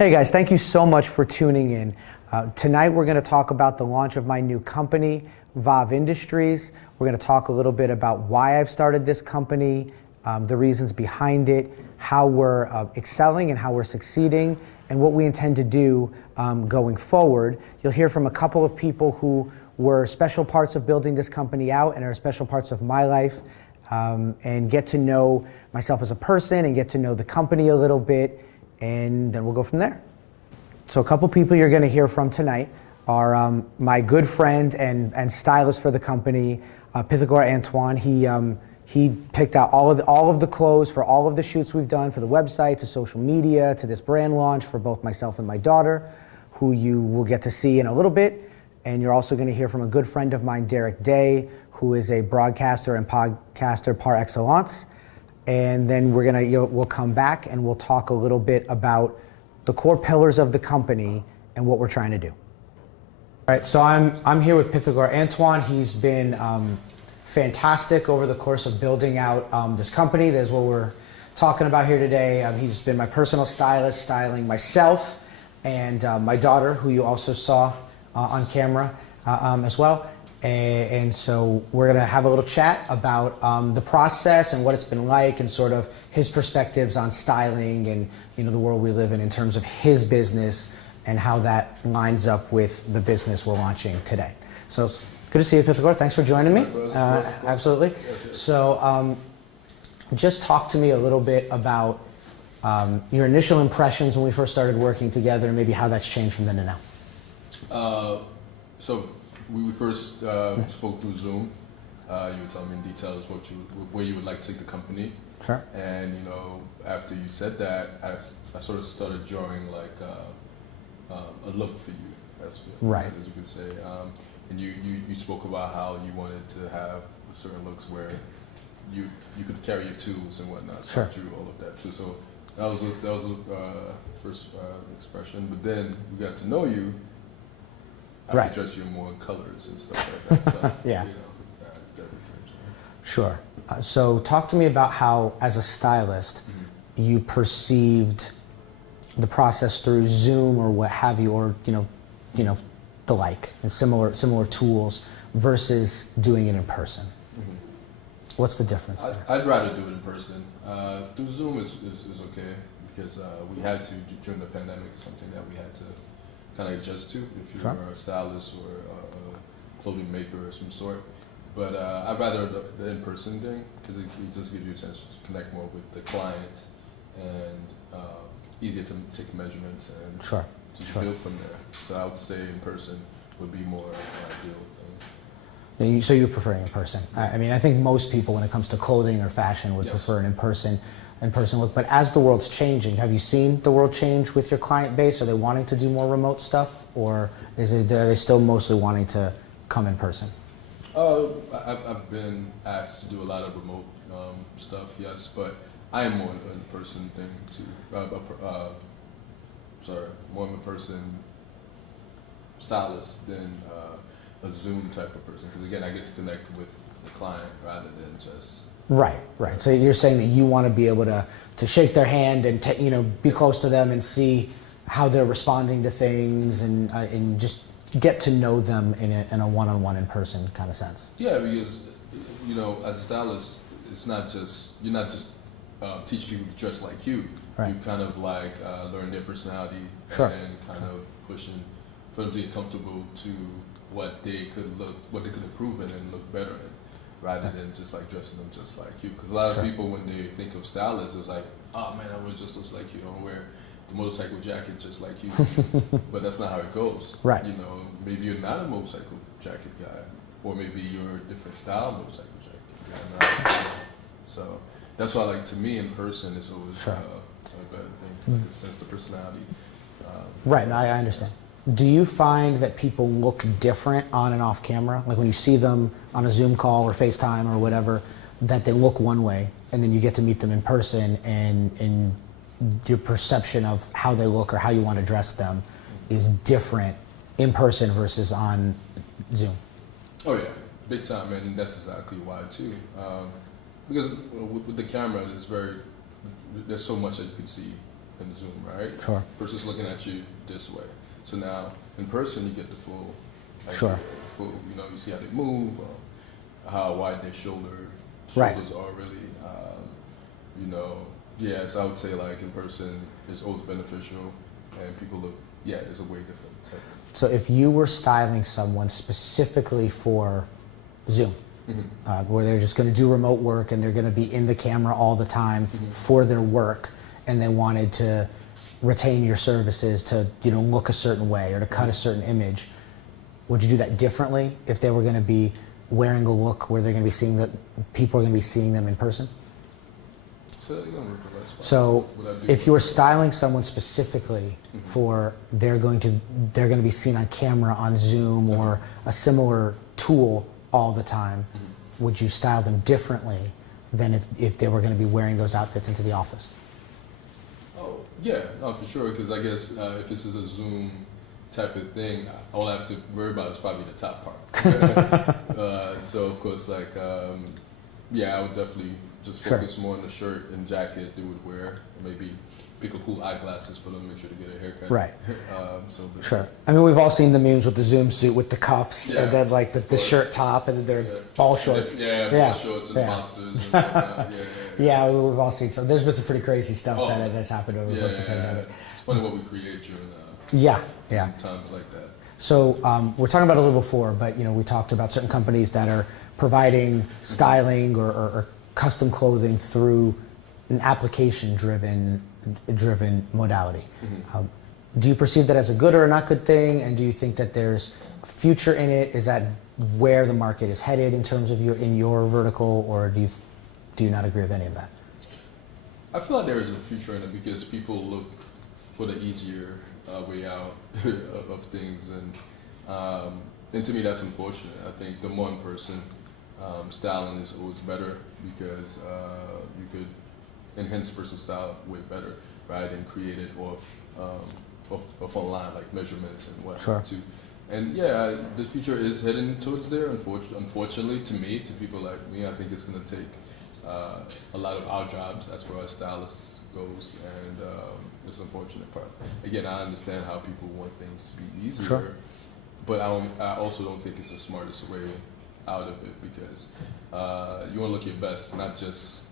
Hey guys, thank you so much for tuning in. Tonight we're going to talk about the launch of my new company, VAAV Industries. We're going to talk a little bit about why I've started this company, the reasons behind it, how we're excelling and how we're succeeding, and what we intend to do going forward. You'll hear from a couple of people who were special parts of building this company out and are special parts of my life, and get to know myself as a person and get to know the company a little bit, and then we'll go from there. So a couple people you're going to hear from tonight are my good friend and stylist for the company, Pythagore Antoine. He picked out all of the clothes for all of the shoots we've done for the website, to social media, to this brand launch for both myself and my daughter, who you will get to see in a little bit. And you're also going to hear from a good friend of mine, Derek Day, who is a broadcaster and podcaster par excellence. And then we'll come back and we'll talk a little bit about the core pillars of the company and what we're trying to do. All right, so I'm here with Pythagore Antoine. He's been fantastic over the course of building out this company. That's what we're talking about here today. He's been my personal stylist, styling myself and my daughter, who you also saw on camera as well. And so we're going to have a little chat about the process and what it's been like, and sort of his perspectives on styling and the world we live in terms of his business and how that lines up with the business we're launching today. So it's good to see you, Pythagore. Thanks for joining me. Absolutely. So just talk to me a little bit about your initial impressions when we first started working together, and maybe how that's changed from then to now. So we first spoke through Zoom. You were telling me in details where you would like to take the company. Sure. And after you said that, I sort of started drawing like a look for you, as you could say. And you spoke about how you wanted to have certain looks where you could carry your tools and whatnot. So Sure. I drew all of that too. So that was a first expression. But then we got to know you. I could dress you more in colors and stuff like that. So, Yeah. That Sure. So talk to me about how, as a stylist, you perceived the process through Zoom or what have you, or the like, and similar tools versus doing it in person. What's the difference there? I'd rather do it in person. Through Zoom is okay, because we had to, during the pandemic, something that we had to kind of adjust to if you Sure. were a stylist or a clothing maker of some sort. But I'd rather the in-person thing, because it just gives you a chance to connect more with the client, and easier to take measurements and Sure. just Sure. build from there. So I would say in person would be more ideal thing. So you're preferring in person. I mean, I think most people, when it comes to clothing or fashion, would Yes. prefer an in-person look. But as the world's changing, have you seen the world change with your client base? Are they wanting to do more remote stuff, or are they still mostly wanting to come in person? I've been asked to do a lot of remote stuff, yes, but I am more an in-person thing too. More of a person stylist than a Zoom type of person. Because again, I get to connect with the client rather than just. Right. So you're saying that you want to be able to shake their hand and be close to them and see how they're responding to things, and just get to know them in a one-on-one, in-person kind of sense. Yeah, because as a stylist, you're not just teaching people to dress like you. Right. You kind of like learn their personality. Sure. And kind of pushing for them to get comfortable to what they could improve in and look better in, rather than just like dressing them just like you. Because a lot of Sure. people, when they think of stylists, it's like, oh man, I want to just look like you. I want to wear the motorcycle jacket just like you. But that's not how it goes. Right. Maybe you're not a motorcycle jacket guy, or maybe you're a different style motorcycle jacket guy. So that's why, like, to me, in person is always Sure. a better thing. Like, it sense the personality. Right. No, I understand. Do you find that people look different on and off camera? Like when you see them on a Zoom call or FaceTime or whatever, that they look one way, and then you get to meet them in person, and your perception of how they look or how you want to dress them is different in person versus on Zoom? Oh yeah, big time, and that's exactly why too. Because with the camera, there's so much that you could see in Zoom, right? Sure. Person's looking at you this way. So now in person you get the full idea, Sure. full, you know, you see how they move, how wide their shoulders Right. are really, you know. Yeah, so I would say like in person is always beneficial, and people look, yeah, it's a way different type. So if you were styling someone specifically for Zoom, where they're just going to do remote work and they're going to be in the camera all the time for their work, and they wanted to retain your services to, you know, look a certain way or to cut a certain image, would you do that differently if they were going to be wearing a look where they're going to be seeing that people are going to be seeing them in person? So if you were styling someone specifically for they're going to be seen on camera on Zoom or a similar tool all the time, would you style them differently than if they were going to be wearing those outfits into the office? Oh yeah, no, for sure. Because I guess if this is a Zoom type of thing, all I have to worry about is probably the top part. So of course, like yeah, I would definitely just focus more on the shirt and jacket they would wear, and maybe pick a cool eyeglasses for them, make sure to get a haircut. Right. Sure. I mean, we've all seen the memes with the Zoom suit with the cuffs and then like the shirt top and then their ball shorts. Ball shorts and boxers. And whatnot. Yeah, we've all seen. So there's been some pretty crazy stuff that's happened over the course of the pandemic. It's funny what we create during times like that. So we're talking about it a little before, but you know, we talked about certain companies that are providing styling or custom clothing through an application-driven modality. Do you perceive that as a good or a not good thing? And do you think that there's a future in it? Is that where the market is headed in terms of your vertical, or do you not agree with any of that? I feel like there is a future in it because people look for the easier way out of things, and to me that's unfortunate. I think the more in person styling is always better because you could enhance a person's style way better, right, and create it off online, like measurements and whatnot too. And yeah, the future is heading towards there. Unfortunately, to me, to people like me, I think it's going to take a lot of our jobs as far as stylists goes, and it's an unfortunate part. Again, I understand how people want things to be easier, but I also don't think it's the smartest way out of it because you want to look your best, not just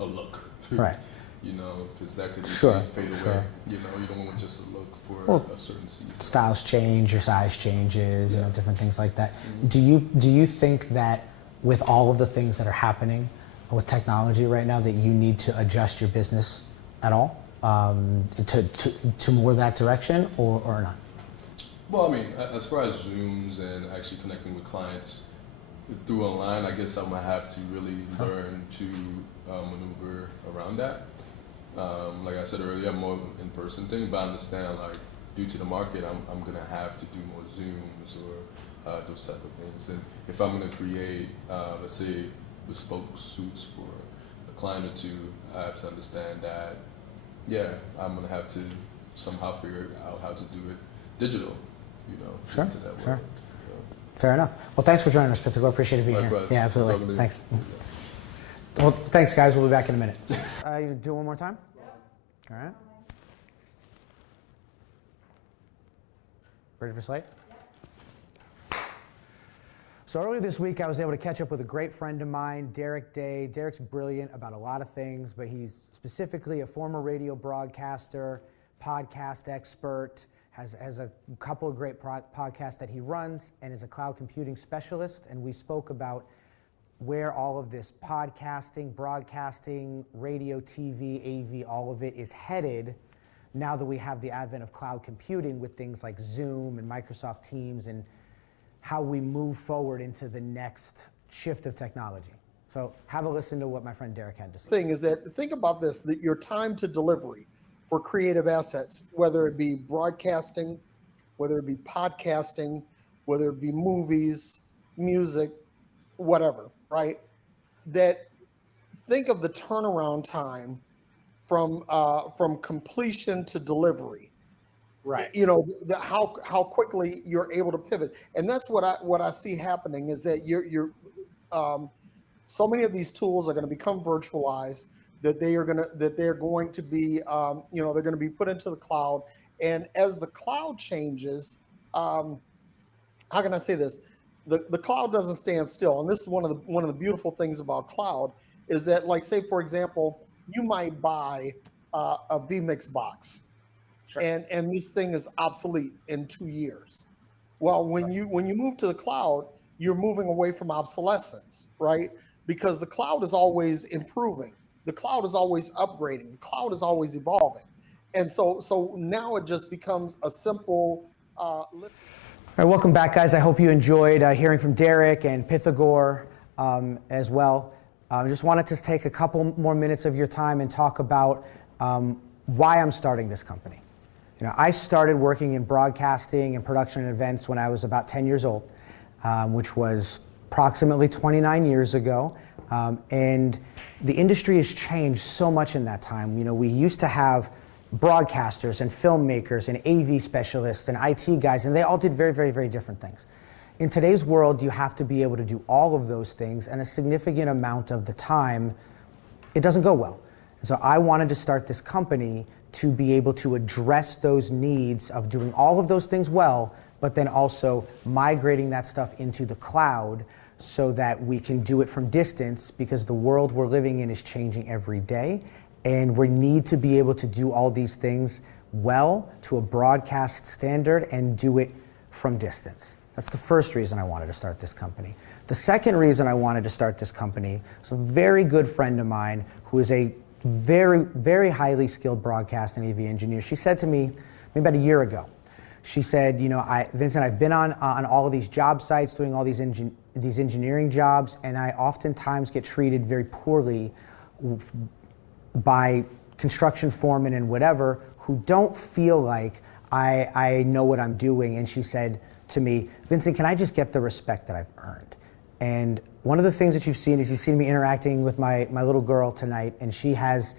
a look. Right. You know, because that could just fade away. You know, you don't want just a look for a certain season. Styles change, your size changes, you know, different things like that. Do you think that with all of the things that are happening with technology right now that you need to adjust your business at all to more that direction or not? Well, I mean, as far as Zooms and actually connecting with clients through online, I guess I'm gonna have to really learn to maneuver around that. Like I said earlier, I'm more in-person thing, but I understand like due to the market, I'm gonna have to do more Zooms or those type of things. And if I'm gonna create, let's say, bespoke suits for a client or two, I have to understand that, yeah, I'm gonna have to somehow figure out how to do it digital, you know. Sure. Fair enough. Well, thanks for joining us, Pithigo. I appreciate it being here. Yeah, absolutely. Thanks. Well, thanks, guys. We'll be back in a minute. You do it one more time? Yeah. All right. Ready for Slate? So earlier this week, I was able to catch up with a great friend of mine, Derek Day. Derek's brilliant about a lot of things, but he's specifically a former radio broadcaster, podcast expert, has a couple of great podcasts that he runs, and is a cloud computing specialist. And we spoke about where all of this podcasting, broadcasting, radio, TV, AV, all of it is headed now that we have the advent of cloud computing with things like Zoom and Microsoft Teams, and how we move forward into the next shift of technology. So have a listen to what my friend Derek had to say. Thing is that, think about this, that your time to delivery for creative assets, whether it be broadcasting, whether it be podcasting, whether it be movies, music, whatever, right? That think of the turnaround time from completion to delivery. Right. You know, how quickly you're able to pivot. And that's what I see happening is that you're so many of these tools are going to become virtualized. that they're going to be they're going to be put into the cloud. And as the cloud changes, how can I say this? The cloud doesn't stand still, and this is one of the beautiful things about cloud is that, like, say for example, you might buy a vMix box, Sure. and this thing is obsolete in 2 years. Well, when you move to the cloud, you're moving away from obsolescence, right? Because the cloud is always improving, the cloud is always upgrading, the cloud is always evolving, and so now it just becomes a simple lift. All right, welcome back, guys. I hope you enjoyed hearing from Derek and Pythagore as well. I just wanted to take a couple more minutes of your time and talk about why I'm starting this company. I started working in broadcasting and production and events when I was about 10 years old, which was approximately 29 years ago. And the industry has changed so much in that time. We used to have broadcasters and filmmakers and AV specialists and IT guys, and they all did very, very, very different things. In today's world, you have to be able to do all of those things, and a significant amount of the time, it doesn't go well. So I wanted to start this company to be able to address those needs of doing all of those things well, but then also migrating that stuff into the cloud so that we can do it from distance, because the world we're living in is changing every day. And we need to be able to do all these things well to a broadcast standard and do it from distance. That's the first reason I wanted to start this company. The second reason I wanted to start this company is a very good friend of mine who is a very, very highly skilled broadcast and AV engineer. She said to me maybe about a year ago, she said, Vincent, I've been on all of these job sites doing all these engineering jobs, and I oftentimes get treated very poorly by construction foremen and whatever who don't feel like I know what I'm doing. And she said to me, Vincent, can I just get the respect that I've earned? And one of the things that you've seen is you've seen me interacting with my little girl tonight, and she has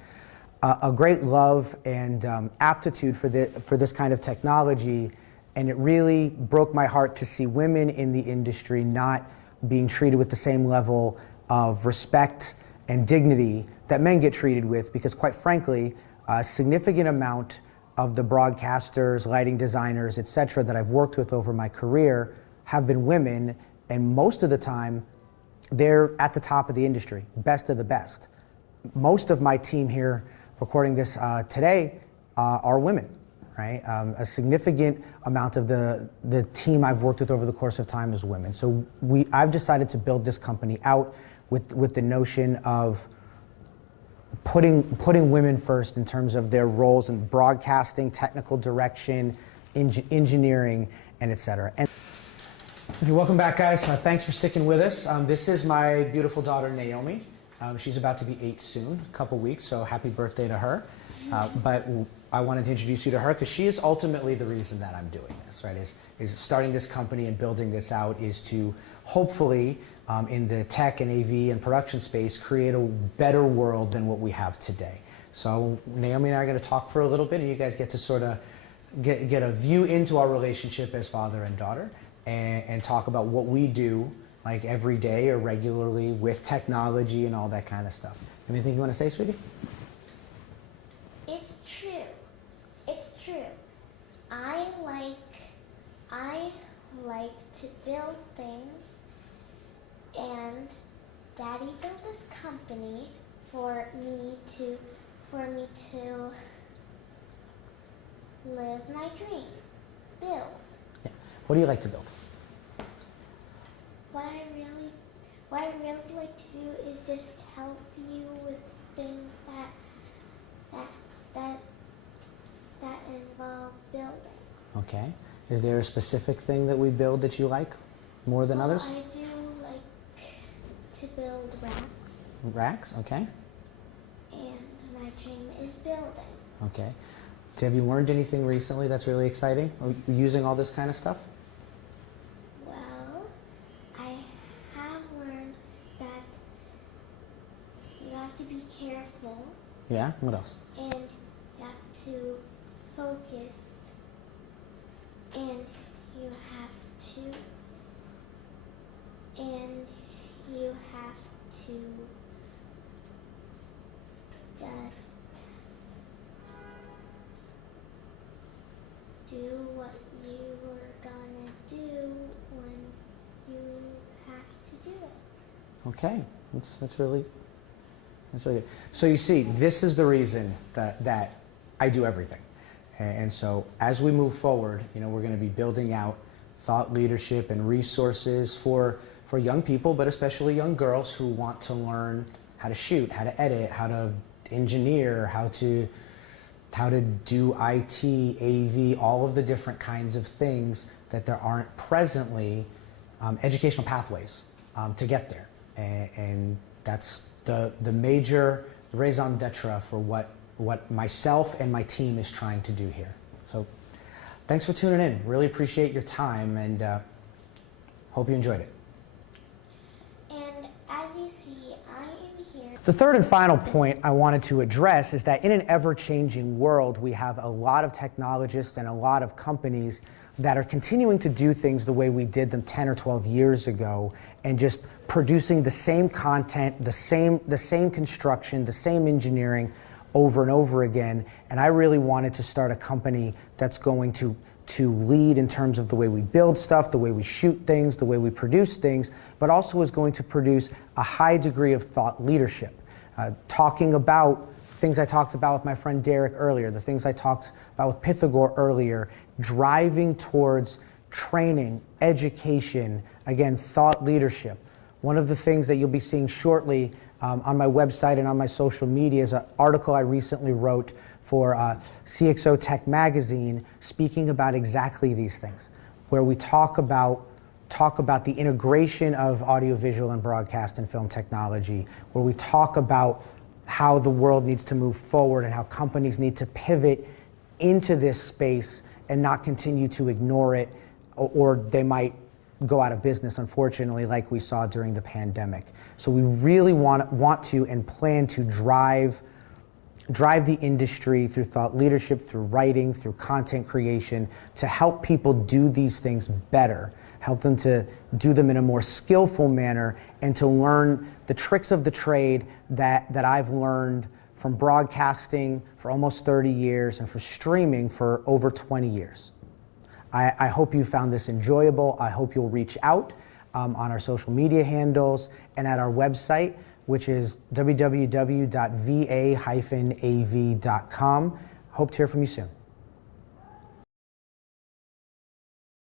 a great love and aptitude for this kind of technology. And it really broke my heart to see women in the industry not being treated with the same level of respect and dignity that men get treated with, because quite frankly, a significant amount of the broadcasters, lighting designers, et cetera, that I've worked with over my career have been women, and most of the time, they're at the top of the industry, best of the best. Most of my team here recording this today are women, right? A significant amount of the team I've worked with over the course of time is women. So I've decided to build this company out with the notion of putting women first in terms of their roles in broadcasting, technical direction, engineering, and et cetera. And okay, welcome back, guys. Thanks for sticking with us. This is my beautiful daughter, Naomi. She's about to be 8 soon, a couple weeks, so happy birthday to her. But I wanted to introduce you to her because she is ultimately the reason that I'm doing this, right? Is starting this company and building this out is to hopefully, in the tech and AV and production space, create a better world than what we have today. So Naomi and I are going to talk for a little bit, and you guys get to sort of get a view into our relationship as father and daughter, and talk about what we do like every day or regularly with technology and all that kind of stuff. Anything you want to say, sweetie? It's true. It's true. I like to build things, and Daddy built this company for me to live my dream. Build. Yeah. What do you like to build? What I really like to do is just help you with things that involve building. Okay. Is there a specific thing that we build that you like more than others? I do like to build racks. Racks, okay. And my dream is building. Okay. So have you learned anything recently that's really exciting using all this kind of stuff? Well, I have learned that you have to be careful. Yeah, what else? And you have to focus. And you have to Okay, that's really good. So you see, this is the reason that I do everything. And so as we move forward, you know, we're going to be building out thought leadership and resources for young people, but especially young girls who want to learn how to shoot, how to edit, how to engineer, how to do IT, AV, all of the different kinds of things that there aren't presently educational pathways to get there. And that's the major raison d'etre for what myself and my team is trying to do here. So thanks for tuning in. Really appreciate your time, and hope you enjoyed it. And as you see, I am here. The third and final point I wanted to address is that in an ever-changing world, we have a lot of technologists and a lot of companies that are continuing to do things the way we did them 10 or 12 years ago, and just producing the same content, the same construction, the same engineering over and over again. And I really wanted to start a company that's going to lead in terms of the way we build stuff, the way we shoot things, the way we produce things, but also is going to produce a high degree of thought leadership. Talking about things I talked about with my friend Derek earlier, the things I talked about with Pythagore earlier, driving towards training, education, again, thought leadership. One of the things that you'll be seeing shortly on my website and on my social media is an article I recently wrote for CXO Tech Magazine, speaking about exactly these things, where we talk about the integration of audiovisual and broadcast and film technology, where we talk about how the world needs to move forward and how companies need to pivot into this space and not continue to ignore it, or they might go out of business, unfortunately, like we saw during the pandemic. So we really want to and plan to drive the industry through thought leadership, through writing, through content creation, to help people do these things better, help them to do them in a more skillful manner, and to learn the tricks of the trade that I've learned from broadcasting for almost 30 years and for streaming for over 20 years. I hope you found this enjoyable. I hope you'll reach out on our social media handles and at our website, which is www.va-av.com. Hope to hear from you soon.